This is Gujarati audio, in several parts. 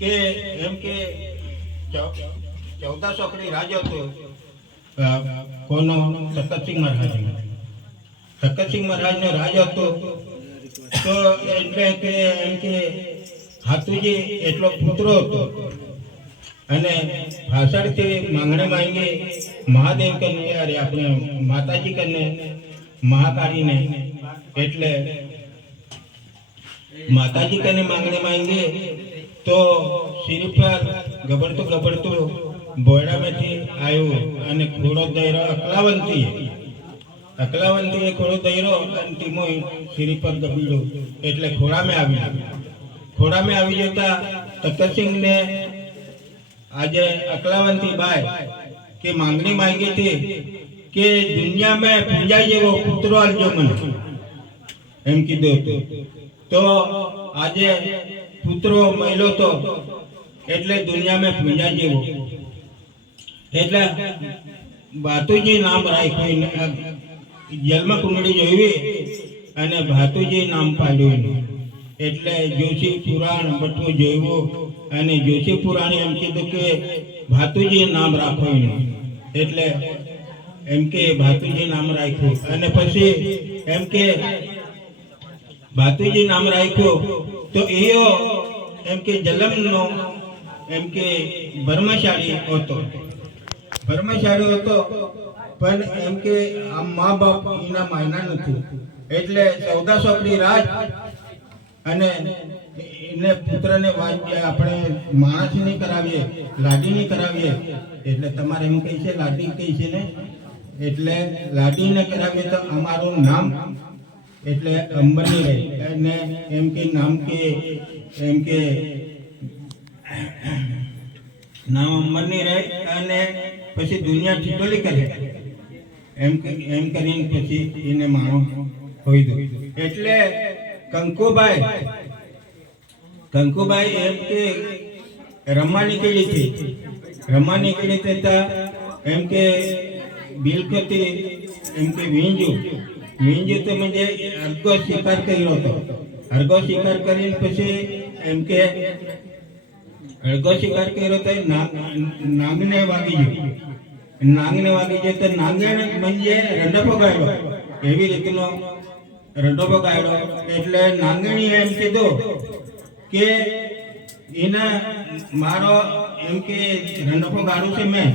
કે એમ કે 1400 આંકડી રાજ હતો કોનો તખતસિંહ મહારાજનો. તખતસિંહ મહારાજનો રાજ હતો તો એટલે કે એમ કે હાથુજી એટલો પુત્ર હતો અને ભાષણથી માંગણે માંગી મહાદેવ કને અરે આપણે માતાજી કને મહાકાળીને એટલે માતાજી કને માંગણે માંગી તો શ્રીફળ ગબડતું બોયડામાંથી આવ્યું અને ખોડો દૈરો અકલાવંતી ખોડો દૈરો અને ટીમો શ્રીફળ ગબડ્યું એટલે ખોડામાં આવી જતા તખતસિંહને આજે અકલાવંતી બાઈ કે માંગણી માંગી હતી કે દુનિયામાં પૂજા જેવો પુત્રો આલજો મને એમ કીધું હતું. તો આજે પુત્રો મળ્યો તો એટલે દુનિયામાં પૂજા જેવો એટલે ભાતુજી નામ રાખ્યું. જન્મ કુંડળી જોઈ અને ભાતુજી નામ પાડ્યું એટલે જોશી પુરાણ બઠું જોયું અને જોશી પુરાણે એમ કીધું કે ભાતુજી નામ રાખો એટલે એમ કે ભાતુજી નામ રાખ્યું અને પછી એમ કે ભાતુજી નામ રાખ્યું તો એયો એમ કે જલમનો એમ કે બ્રહ્મચારી હતો પણ એમ કે આ મા બાપ એના માયના નથી એટલે 1400 આંકડી રાજ અને એને પુત્રને આપણે માણસ નહીં કરાવીએ લાડી નહીં કરાવીએ એટલે તમારે એમ કહે છે લાડી કહે છે ને એટલે લાડીને કરાવીએ તો અમારું નામ એટલે અંબરની રહે અને એમ કે નામ કે એમ કે નામ અંબરની રહે અને પછી દુનિયા ઠીટોલી કરે એમ કરીને પછી એને માણો હોઈ દો એટલે કંકુબાઈ એમ કે રમવા નીકળી હતા એમ કે બિલકતી એમ કે વીંજુ તો म्हणजे અર્ગો શિકાર કર્યો હતો. અર્ગો શિકાર કરીને પછી એમ કે અર્ગો શિકાર કર્યો તો નાગને વાગી ગયો તો નાગણ म्हणजे રંડપો ગાળ્યો એવી રીતનો રંડપો ગાળ્યો એટલે નાગણી એમ કીધું કે એના મારો એમ કે રંડપો ગાળું છે મેં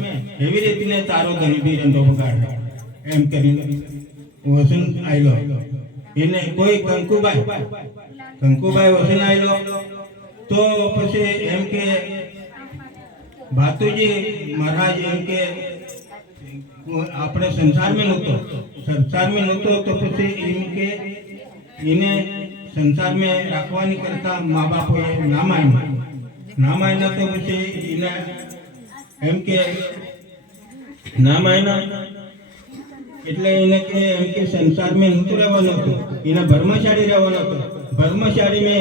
એવી રીતને તારો ગરીબી રંડપો ગાળ્યો એમ કરીને વસન આયલો એને કોઈ કંકુબાઈ વસન આયલો તો પછી એમ કે ભાતુજી મહારાજ એમ કે આપણે સંસારમાં નહોતો તો પછી એમ કે એને સંસારમાં રાખવાની કરતા મા બાપોએ નામ આયના તો પછી એને એમ કે નામ આયના એટલે એને કે એમ કે સંસારમાં નહોતું રહેવાનું હતું એને બ્રહ્મચારી રહેવાનો હતો. બ્રહ્મચારી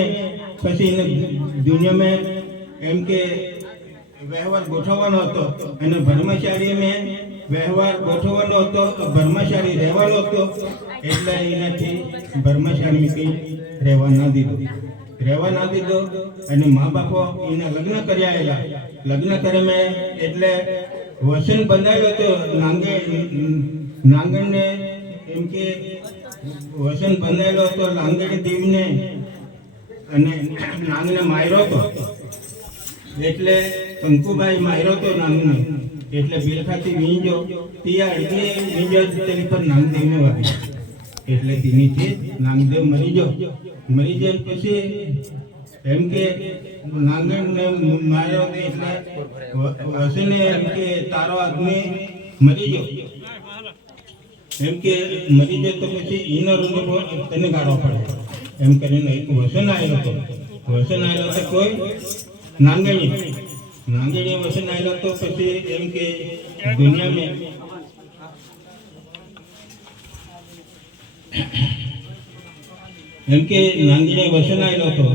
પછી એને દુનિયામાં એમ કે વ્યવહાર ગોઠવવાનો હતો અને બ્રહ્મચારી વ્યવહાર ગોઠવવાનો હતો બ્રહ્મચારી રહેવાનો હતો એટલે એનાથી બ્રહ્મચારી કંઈ રહેવા ના દીધો અને મા બાપો એને લગ્ન કર્યા એટલે વસન બંધાયો હતો નાંગણને એમ કે વસન બંધાયેલો હતો લાંગણી દીવને અને નાંગને માર્યો હતો એટલે કંકુબાઈ માર્યો હતો નાંગને એટલે બેલખાથી વીંજો ત્યાં અડધી વીંજો તેની પર નાંગદેવને વાગી એટલે તેનીથી નાંગદેવ મરી જાય પછી એમ કે નાંગણને માર્યો એટલે વસને એમ કે તારો આદમી મરી ગયો એમ કે મરી જાય તો પછી એનો રૂંડો તને ગાળવો પડે એમ કરીને એક વસન આવેલો હતો કોઈ નાંગણી વસન આવેલો તો પછી એમ કે દુનિયામાં એમ કે નાંગણી વસન આવેલો હતો